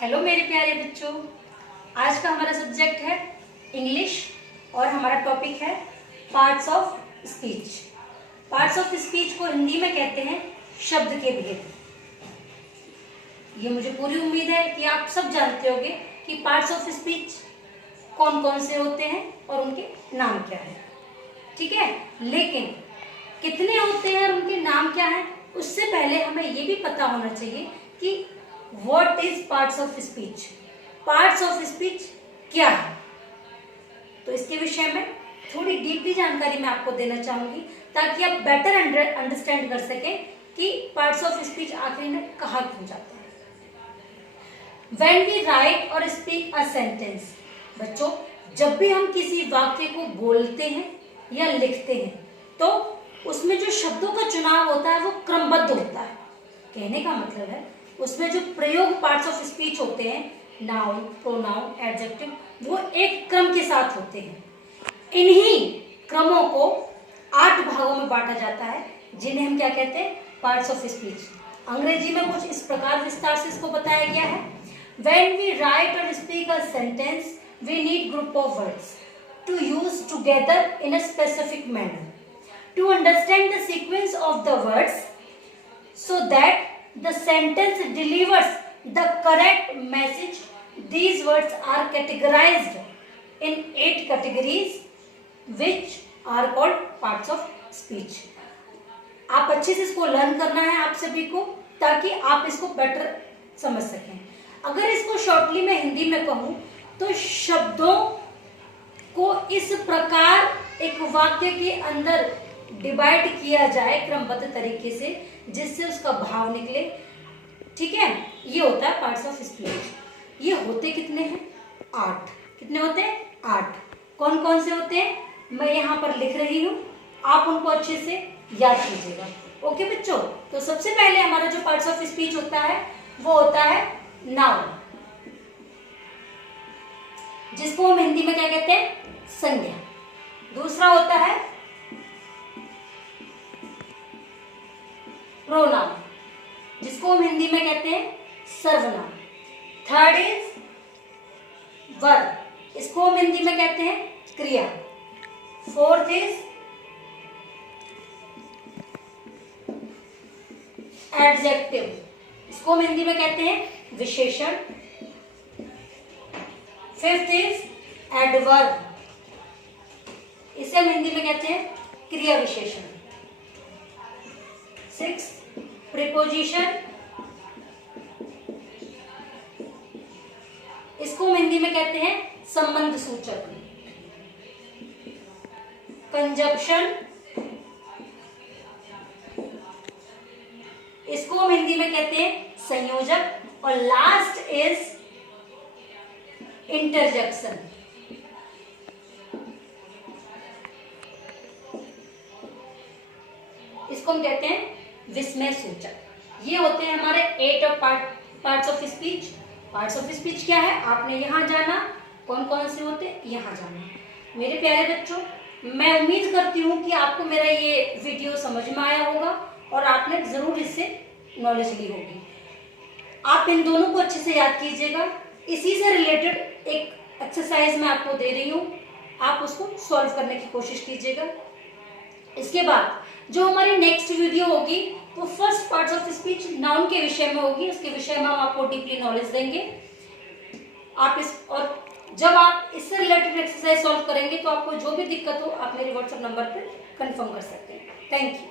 Hello मेरे प्यारे बच्चों, आज का हमारा सब्जेक्ट है इंग्लिश और हमारा टॉपिक है parts of speech. Parts of speech को हिंदी में कहते हैं शब्द के भेद। ये मुझे पूरी उम्मीद है कि आप सब जानते होंगे कि पार्ट्स ऑफ स्पीच कौन कौन से होते हैं और उनके नाम क्या है। ठीक है, लेकिन कितने होते हैं और उनके नाम क्या है, उससे पहले हमें ये भी पता होना चाहिए कि what is parts of speech. Parts of speech क्या है, तो इसके विषय में थोड़ी डीपली जानकारी मैं आपको देना चाहूंगी ताकि आप बेटर अंडरस्टैंड कर सकें कि पार्ट्स ऑफ स्पीच आखिर में कहा क्यों जाता है। When we write और speak a sentence, बच्चों जब भी हम किसी वाक्य को बोलते हैं या लिखते हैं तो उसमें जो शब्दों का चुनाव होता है वो क्रमबद्ध होता है। कहने का मतलब है उसमें जो प्रयोग पार्ट्स ऑफ स्पीच होते हैं, नाउन, प्रोनाउन, एडजेक्टिव, वो एक क्रम के साथ होते हैं। इन्हीं क्रमों को 8 भागों में बांटा जाता है जिन्हें हम क्या कहते हैं, पार्ट्स ऑफ स्पीच। अंग्रेजी में कुछ इस प्रकार विस्तार से इसको बताया गया है। When we write or speak a sentence, we need group of words to use together in a specific manner. To understand the sequence of the words so that the sentence delivers the correct message, these words are categorized in 8 categories which are called parts of speech. आप अच्छे से इसको learn करना है आप सभी को ताकि आप इसको बेटर समझ सकें। अगर इसको शॉर्टली मैं हिंदी में कहूं तो शब्दों को इस प्रकार एक वाक्य के अंदर डिवाइड किया जाए क्रमबद्ध तरीके से जिससे उसका भाव निकले। ठीक है, ये होता है पार्ट्स ऑफ स्पीच। ये होते कितने हैं? 8। कितने होते हैं? 8। कौन कौन से होते हैं मैं यहाँ पर लिख रही हूँ, आप उनको अच्छे से याद कीजिएगा। ओके बच्चों, तो सबसे पहले हमारा जो पार्ट्स ऑफ स्पीच होता है वो होता है नाउन, जिसको हम हिंदी में क्या कहते हैं? संज्ञा। दूसरा होता है प्रोनाउन, जिसको हम हिंदी में कहते हैं सर्वनाम। थर्ड इज वर्ब, इसको हम हिंदी में कहते हैं क्रिया। फोर्थ इज एडजेक्टिव, इसको हम हिंदी में कहते हैं विशेषण। फिफ्थ इज एडवर्ब, इसे हम हिंदी में कहते हैं क्रिया विशेषण। सिक्स्थ प्रीपोजिशन, इसको हम हिंदी में कहते हैं संबंध सूचक। कंजंक्शन, इसको हम हिंदी में कहते हैं संयोजक। और लास्ट इज इंटरजेक्शन, इसको हम कहते हैं विस्मय सूचक। ये होते हैं हमारे 8 parts of speech. Parts of speech क्या है आपने यहाँ जाना, कौन कौन से होते हैं यहाँ जाना। मेरे प्यारे बच्चों, मैं उम्मीद करती हूँ कि आपको मेरा ये वीडियो समझ में आया होगा और आपने जरूर इससे नॉलेज ली होगी। आप इन दोनों को अच्छे से याद कीजिएगा। इसी से रिलेटेड एक एक्सरसाइज मैं आपको दे रही हूँ, आप उसको सॉल्व करने की कोशिश कीजिएगा। इसके बाद जो हमारी नेक्स्ट वीडियो होगी वो first parts of speech noun के विषय में होगी। उसके विषय में हम आपको डीपली नॉलेज देंगे। और जब आप इससे रिलेटेड एक्सरसाइज सॉल्व करेंगे तो आपको जो भी दिक्कत हो आप मेरे व्हाट्सएप नंबर पर कंफर्म कर सकते हैं। Thank you.